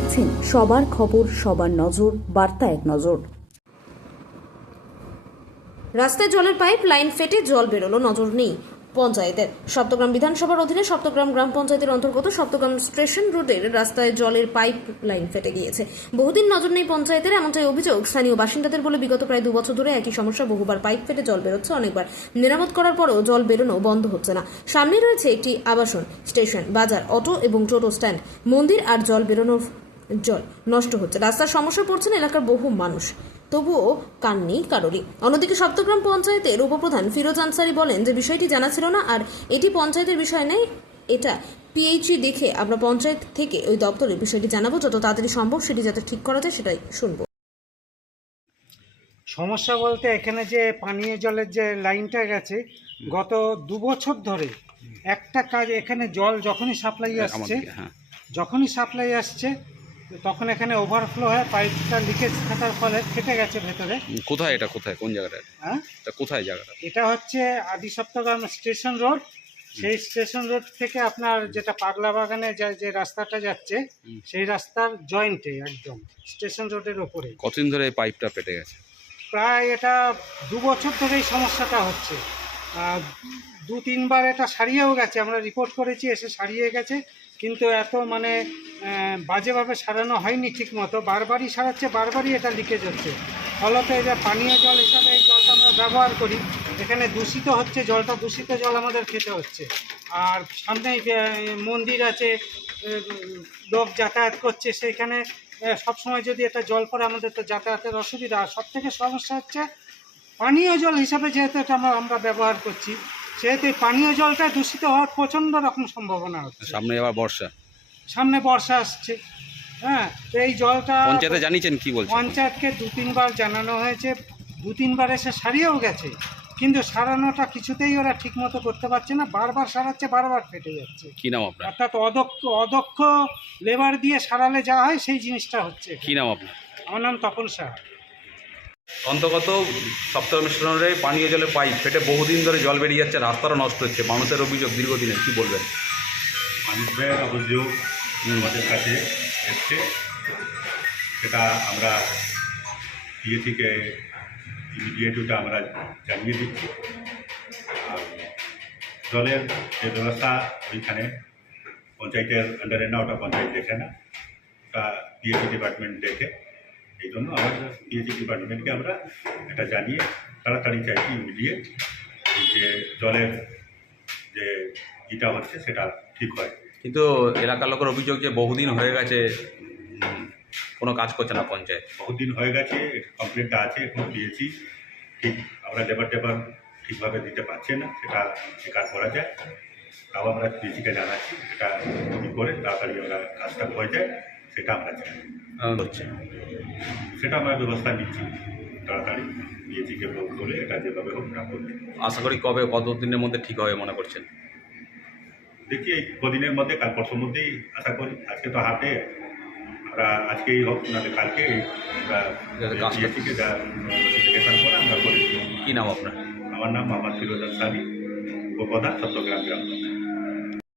দেখছেন সবার খবর, সবার নজর, বার্তা এক নজর। রাস্তায় জলের পাইপ লাইন ফেটে জল বেরোলো, নজর নেই পঞ্চায়েতের। সপ্তগ্রাম বিধানসভার অধীনে সপ্তগ্রাম গ্রাম পঞ্চায়েতের অন্তর্গত সপ্তগ্রাম স্টেশন রোডের রাস্তায় জলের পাইপ লাইন ফেটে গিয়েছে। বহুদিন নজর নেই পঞ্চায়েতের, এমনটাই অভিযোগ স্থানীয় বাসিন্দাদের বলে বিগত প্রায় 2 বছর ধরে একই সমস্যা। বহুবার পাইপ ফেটে জল বেরোচ্ছে, অনেকবার মেরামত করার পরেও জল বেরোনো বন্ধ হচ্ছে না। সামনে রয়েছে একটি আবাসন, স্টেশন, বাজার, অটো এবং টোটো স্ট্যান্ড, মন্দির, আর জল বেরোনোর জল নষ্ট হচ্ছে। রাস্তার সমস্যা পড়ছেন এলাকার বহু মানুষ, তবুও কান নেই কারোরই। অন্যদিকে সপ্তগ্রাম পঞ্চায়েতের উপপ্রধান ফিরোজ আনসারি বলেন যে বিষয়টি জানা ছিল না, আর এটি পঞ্চায়েতের বিষয় নেই, এটা পিএইচই দেখে আমরা পঞ্চায়েত থেকে ওই দপ্তরের বিষয়টি জানাবো, যত তাড়াতাড়ি সম্ভব সেটি যাতে ঠিক করা যায় সেটাই শুনবো। সমস্যা বলতে এখানে যে পানীয় জলের যে লাইনটা গেছে গত 2 বছর ধরে একটা কাজ, এখানে জল যখনই সাপ্লাই আসছে তখন এখানে ওভারফ্লো হয়ে পাইপটা লিকেজ থাকার ফলে ফেটে গেছে ভেতরে। কোথায় এটা, কোথায়, কোন জায়গাটা? হ্যাঁ, কোথায় জায়গাটা? এটা হচ্ছে আদি সপ্তগ্রাম স্টেশন রোড। সেই স্টেশন রোড থেকে আপনার যেটা পাগলা বাগানে যে রাস্তাটা যাচ্ছে সেই রাস্তার জয়েন্টে একদম স্টেশন রোডের ওপরে। কতদিন ধরে এই পাইপটা ফেটে গেছে? প্রায় এটা 2 বছর ধরেই সমস্যাটা হচ্ছে। 2-3 বার এটা সারিয়েও গেছে, আমরা রিপোর্ট করেছি, এসে সারিয়ে গেছে, কিন্তু এত বাজেভাবে সারানো হয়নি ঠিক মতো। বারবারই সারাচ্ছে, বারবারই এটা লিকেজ হচ্ছে। ফলত এটা পানীয় জল হিসাবে এই জলটা আমরা ব্যবহার করি, এখানে দূষিত হচ্ছে জলটা, দূষিত জল আমাদের খেতে হচ্ছে। আর সামনে মন্দির আছে, লোক যাতায়াত করছে, সেখানে সবসময় যদি এটা জল পড়ে আমাদের তো যাতায়াতের অসুবিধা। আর সবথেকে সমস্যা হচ্ছে পানীয় জল হিসাবে যেহেতু এটা আমরা ব্যবহার করছি, সেহেতু পানীয় জলটা দূষিত হওয়ার প্রচণ্ড রকম সম্ভাবনা হচ্ছে। সামনে আবার বর্ষা, সামনে বর্ষা আসছে। হ্যাঁ, তো এই জলটা পঞ্চায়েতে জানিয়েছেন? কি বলছেন? পঞ্চায়েতকে 2-3 বার জানানো হয়েছে, 2-3 বার এসে সারিয়েও গেছে, কিন্তু সারানোটা কিছুতেই ওরা ঠিক মতো করতে পারছে না। বারবার সারাচ্ছে, বারবার ফেটে যাচ্ছে। কি নাম আপনার? অর্থাৎ অদক্ষ লেবার দিয়ে সারালে যা হয় সেই জিনিসটা হচ্ছে। কি নাম আপনার? আমার নাম তপন সাহা। অন্তর্গত সপ্তগ্রাম স্টেশনে পানীয় জলের পাইপ ফেটে বহুদিন ধরে জল বেরিয়ে যাচ্ছে, রাস্তারও নষ্ট হচ্ছে, মানুষের অভিযোগ দীর্ঘদিনের। কি বলবেন? মানুষের অভিযোগ আমাদের কাছে এসছে, সেটা আমরা পিএসিকে ইমিডিয়েট ওটা আমরা জানিয়ে দিচ্ছি। আর জলের যে ব্যবস্থা ওইখানে পঞ্চায়েতের আন্ডারে না, ওটা পঞ্চায়েত দেখে না, ওটা পিএসি ডিপার্টমেন্ট দেখে। এই জন্য আমাদের পিএসি ডিপার্টমেন্টকে আমরা এটা জানিয়ে তাড়াতাড়ি চাইছি ইমিডিয়েট যে জলের যে এটা হচ্ছে সেটা ঠিক হয়। কিন্তু এলাকার লোকের অভিযোগ যে বহুদিন হয়ে গেছে কোনো কাজ করছে না পঞ্চায়েত। বহুদিন হয়ে গেছে, কমপ্লেনটা আছে, এখন দিয়েছি, ঠিক আমরা লেবার ঠিকভাবে দিতে পারছে না, সেটা স্বীকার করা যায়। তাও আমরা পিএসিকে জানাচ্ছি, এটা কী করে তাড়াতাড়ি আমরা কাজটা হয়ে যায় সেটা আমরা চাই। হচ্ছে সেটা আমরা ব্যবস্থা নিচ্ছি, তাড়াতাড়ি পিএসিকে বলে এটা যেভাবে হোক না করবে। আশা করি কবে, কত দিনের মধ্যে ঠিক হবে মনে করছেন? দেখি এই কদিনের মধ্যে, কাল পরশুর মধ্যেই আশা করি। আজকে তো হাতে, আমরা আজকেই হোক না কালকে আমরা পিএসিকে যা নোটিফিকেশন করে আমরা করে দিই। কি নাম আপনার? আমার নাম মোহাম্মদ ফিরোজ আনসারি, উপপ্রধান, চট্টগ্রাম গ্রাম।